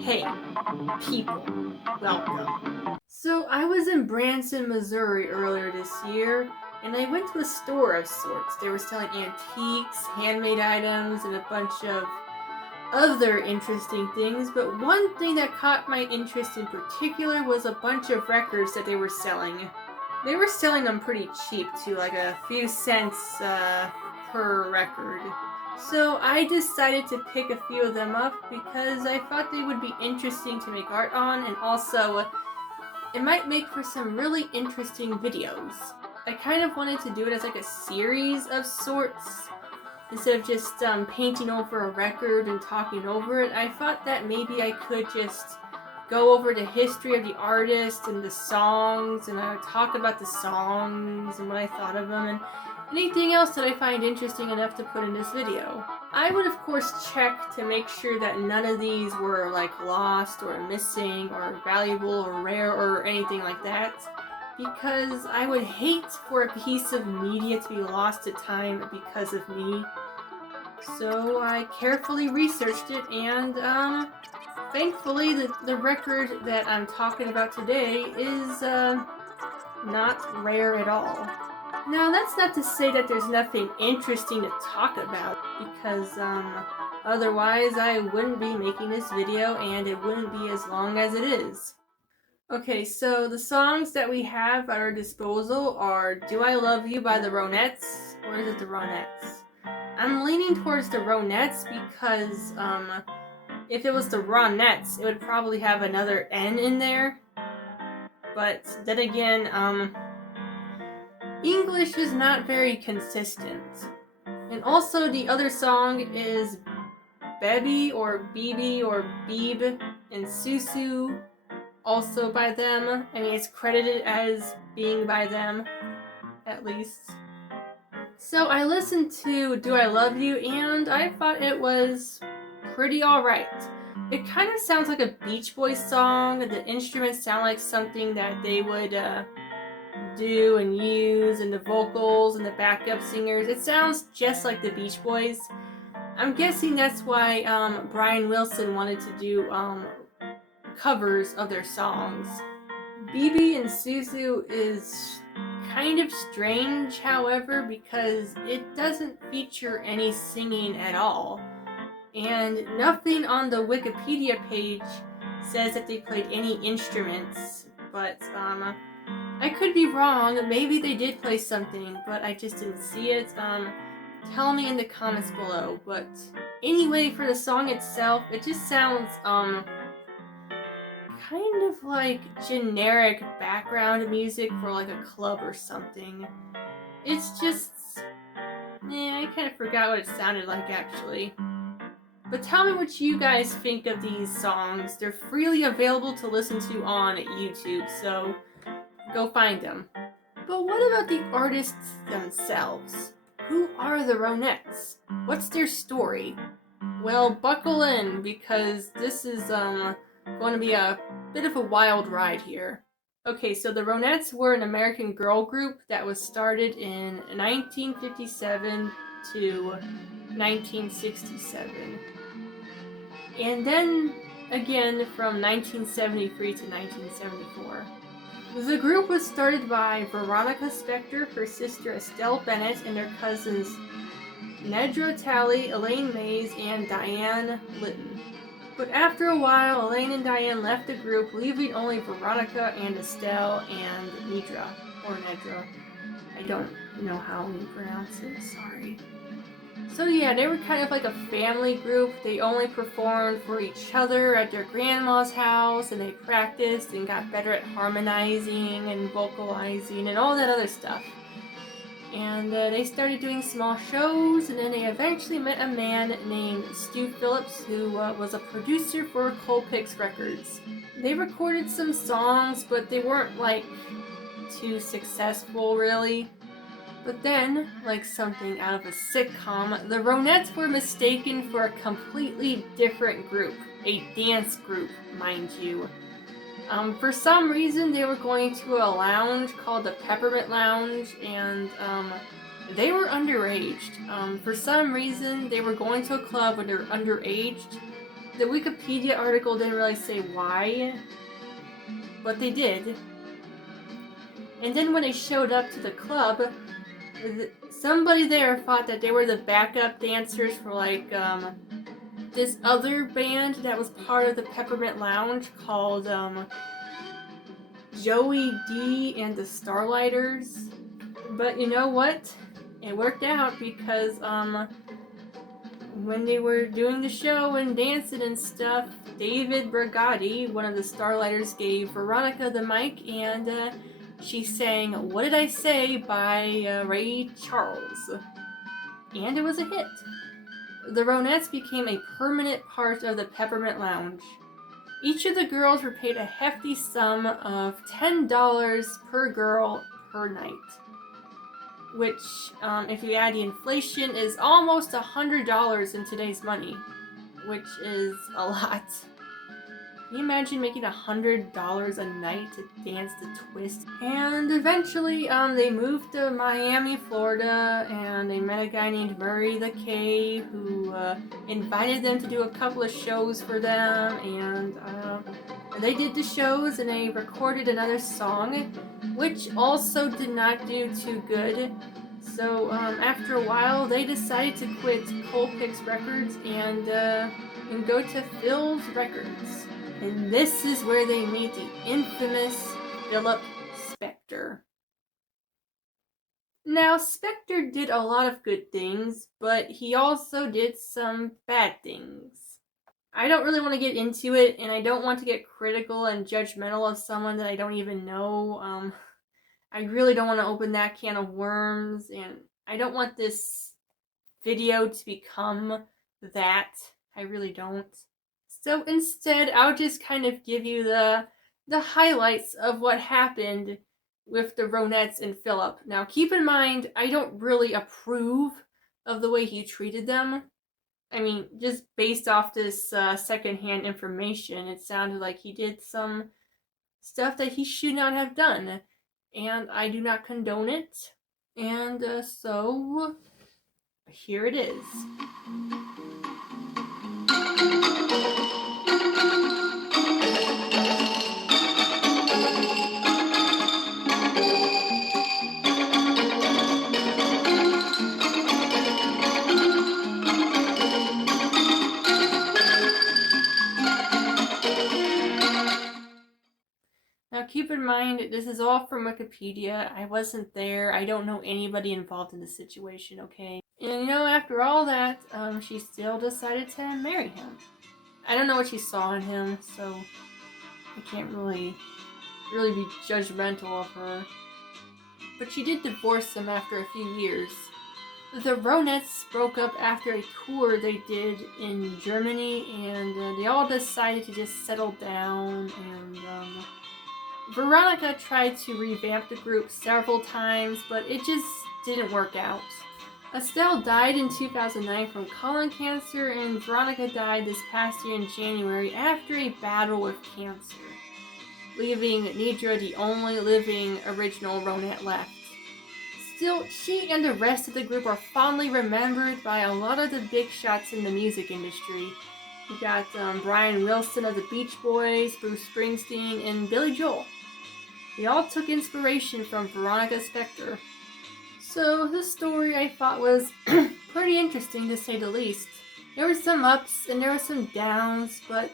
Hey, people, welcome. So I was in Branson, Missouri earlier this year, and I went to a store of sorts. They were selling antiques, handmade items, and a bunch of other interesting things, but one thing that caught my interest in particular was a bunch of records that they were selling. They were selling them pretty cheap too, like a few cents per record. So I decided to pick a few of them up because I thought they would be interesting to make art on, and also it might make for some really interesting videos. I kind of wanted to do it as like a series of sorts. Instead of just painting over a record and talking over it, I thought that maybe I could just go over the history of the artist and the songs, and I would talk about the songs and what I thought of them, and anything else that I find interesting enough to put in this video. I would of course check to make sure that none of these were like lost or missing or valuable or rare or anything like that, because I would hate for a piece of media to be lost to time because of me. So I carefully researched it, and thankfully the record that I'm talking about today is not rare at all. Now that's not to say that there's nothing interesting to talk about, because otherwise I wouldn't be making this video and it wouldn't be as long as it is. Okay, so the songs that we have at our disposal are Do I Love You by the Ronettes, or is it the Ronettes? I'm leaning towards the Ronettes because if it was the Ronettes, it would probably have another N in there. But then again, English is not very consistent. And also the other song is Bebe or Bebe and Susu, also by them. I mean, it's credited as being by them, at least. So I listened to Do I Love You, and I thought it was pretty alright. It kind of sounds like a Beach Boys song. The instruments sound like something that they would do and use, and the vocals and the backup singers. It sounds just like the Beach Boys. I'm guessing that's why Brian Wilson wanted to do covers of their songs. Bebe and Susu is kind of strange, however, because it doesn't feature any singing at all. And nothing on the Wikipedia page says that they played any instruments, but I could be wrong. Maybe they did play something, but I just didn't see it. Tell me in the comments below. But anyway, for the song itself, it just sounds kind of like generic background music for like a club or something. It's just, I kind of forgot what it sounded like actually. But tell me what you guys think of these songs. They're freely available to listen to on YouTube, so go find them. But what about the artists themselves? Who are the Ronettes? What's their story? Well, buckle in, because this is going to be a bit of a wild ride here. Okay, so the Ronettes were an American girl group that was started in 1957 to 1967. And then again from 1973 to 1974. The group was started by Veronica Spector, her sister Estelle Bennett, and their cousins Nedra Talley, Elaine Mays, and Diane Litton. But after a while, Elaine and Diane left the group, leaving only Veronica and Estelle and Nedra. I don't know how you pronounce it, sorry. So yeah, they were kind of like a family group. They only performed for each other at their grandma's house, and they practiced and got better at harmonizing and vocalizing and all that other stuff. And they started doing small shows, and then they eventually met a man named Stu Phillips, who was a producer for Pics Records. They recorded some songs, but they weren't like too successful really. But then, like something out of a sitcom, the Ronettes were mistaken for a completely different group, a dance group, mind you. For some reason, they were going to a lounge called the Peppermint Lounge, and They were underaged. For some reason, they were going to a club when they were underaged. The Wikipedia article didn't really say why, but they did. And then when they showed up to the club, somebody there thought that they were the backup dancers for like this other band that was part of the Peppermint Lounge called Joey D and the Starlighters. But you know what? It worked out because when they were doing the show and dancing and stuff, David Brigatti, one of the Starlighters, gave Veronica the mic and she sang "What Did I Say" by Ray Charles. And it was a hit. The Ronettes became a permanent part of the Peppermint Lounge. Each of the girls were paid a hefty sum of $10 per girl per night. Which, if you add the inflation, is almost $100 in today's money. Which is a lot. Can you imagine making $100 a night to dance the twist? And eventually, they moved to Miami, Florida, and they met a guy named Murray the K, who invited them to do a couple of shows for them, and they did the shows, and they recorded another song, which also did not do too good. So after a while, they decided to quit Pics Records and go to Phil's Records. And this is where they meet the infamous Philip Spector. Now, Spector did a lot of good things, but he also did some bad things. I don't really want to get into it, and I don't want to get critical and judgmental of someone that I don't even know. I really don't want to open that can of worms, and I don't want this video to become that. I really don't. So instead, I'll just kind of give you the highlights of what happened with the Ronettes and Philip. Now, keep in mind, I don't really approve of the way he treated them. I mean, just based off this secondhand information, it sounded like he did some stuff that he should not have done. And I do not condone it. And so, here it is. Now keep in mind, this is all from Wikipedia. I wasn't there. I don't know anybody involved in the situation, okay? And after all that, she still decided to marry him. I don't know what she saw in him, so I can't really be judgmental of her. But she did divorce him after a few years. The Ronettes broke up after a tour they did in Germany, and they all decided to just settle down, and Veronica tried to revamp the group several times, but it just didn't work out. Estelle died in 2009 from colon cancer, and Veronica died this past year in January after a battle with cancer, leaving Nidra the only living original Ronette left. Still, she and the rest of the group are fondly remembered by a lot of the big shots in the music industry. You got Brian Wilson of the Beach Boys, Bruce Springsteen, and Billy Joel. They all took inspiration from Veronica Spector. So this story I thought was pretty interesting to say the least. There were some ups and there were some downs, but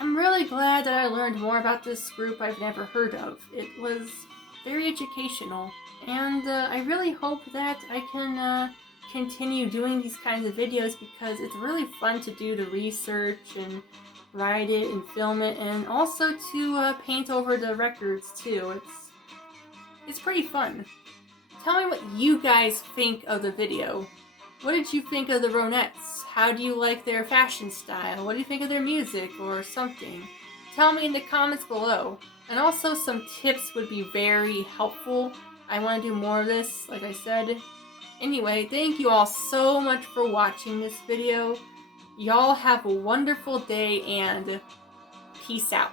I'm really glad that I learned more about this group I've never heard of. It was very educational, and I really hope that I can continue doing these kinds of videos because it's really fun to do the research and write it and film it, and also to paint over the records too. It's pretty fun. Tell me what you guys think of the video. What did you think of the Ronettes? How do you like their fashion style? What do you think of their music or something? Tell me in the comments below. And also some tips would be very helpful. I want to do more of this, like I said. Anyway, thank you all so much for watching this video. Y'all have a wonderful day and peace out.